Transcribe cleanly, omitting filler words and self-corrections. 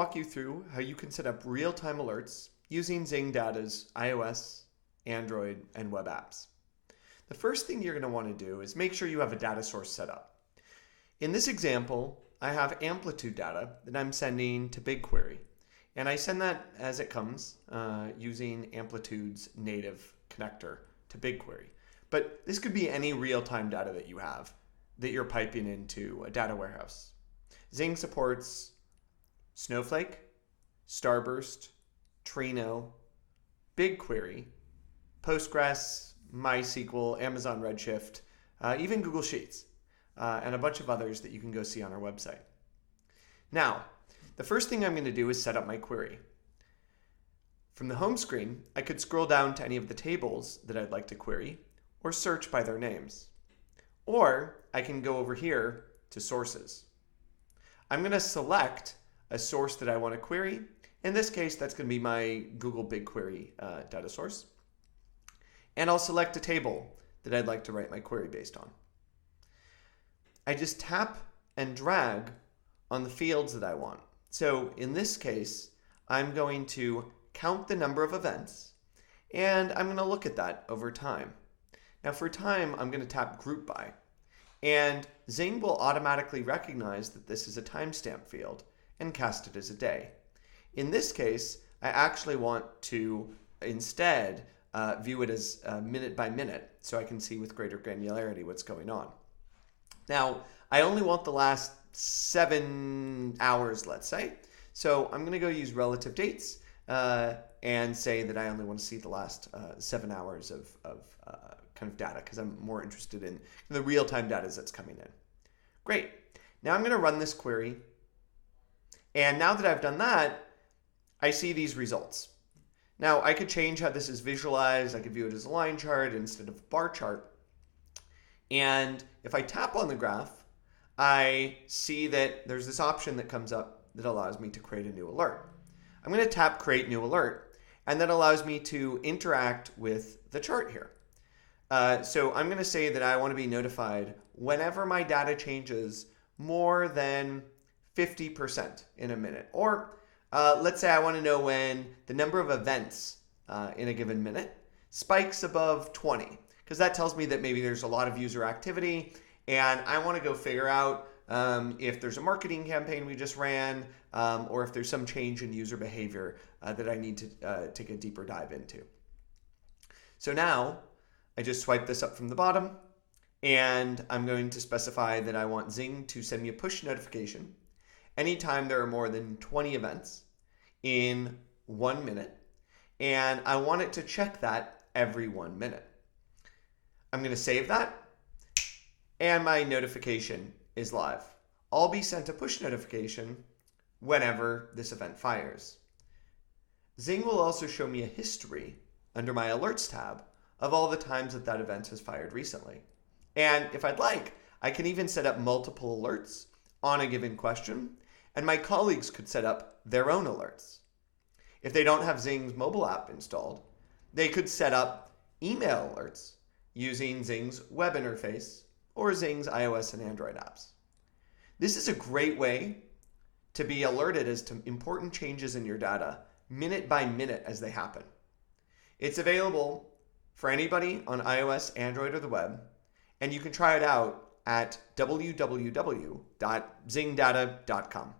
walk you through how you can set up real-time alerts using Zing Data's iOS, Android, and web apps. The first thing you're going to want to do is make sure you have a data source set up. In this example, I have amplitude data that I'm sending to BigQuery, and I send that as it comes using Amplitude's native connector to BigQuery. But this could be any real-time data that you have that you're piping into a data warehouse. Zing supports Snowflake, Starburst, Trino, BigQuery, Postgres, MySQL, Amazon Redshift, even Google Sheets, and a bunch of others that you can go see on our website. Now, the first thing I'm going to do is set up my query. From the home screen, I could scroll down to any of the tables that I'd like to query or search by their names. Or I can go over here to sources. I'm going to select a source that I want to query. In this case, that's going to be my Google BigQuery data source. And I'll select a table that I'd like to write my query based on. I just tap and drag on the fields that I want. So in this case, I'm going to count the number of events, and I'm going to look at that over time. Now for time, I'm going to tap Group By, and Zing will automatically recognize that this is a timestamp field and cast it as a day. In this case, I actually want to instead view it as minute by minute, so I can see with greater granularity what's going on. Now, I only want the last 7 hours, let's say, so I'm going to go use relative dates and say that I only want to see the last 7 hours of kind of data, because I'm more interested in the real-time data that's coming in. Great. Now I'm going to run this query, and now that I've done that, I see these results. Now I could change how this is visualized. I could view it as a line chart instead of a bar chart. And if I tap on the graph, I see that there's this option that comes up that allows me to create a new alert. I'm going to tap Create New Alert, and that allows me to interact with the chart here. So I'm going to say that I want to be notified whenever my data changes more than 50% in a minute. Or let's say I want to know when the number of events in a given minute spikes above 20, because that tells me that maybe there's a lot of user activity, and I want to go figure out if there's a marketing campaign we just ran, or if there's some change in user behavior that I need to take a deeper dive into. So now I just swipe this up from the bottom, and I'm going to specify that I want Zing to send me a push notification anytime there are more than 20 events in 1 minute, and I want it to check that every 1 minute. I'm going to save that, and my notification is live. I'll be sent a push notification whenever this event fires. Zing will also show me a history under my Alerts tab of all the times that that event has fired recently. And if I'd like, I can even set up multiple alerts on a given question, and my colleagues could set up their own alerts. If they don't have Zing's mobile app installed, they could set up email alerts using Zing's web interface or Zing's iOS and Android apps. This is a great way to be alerted as to important changes in your data minute by minute as they happen. It's available for anybody on iOS, Android, or the web, and you can try it out at www.zingdata.com.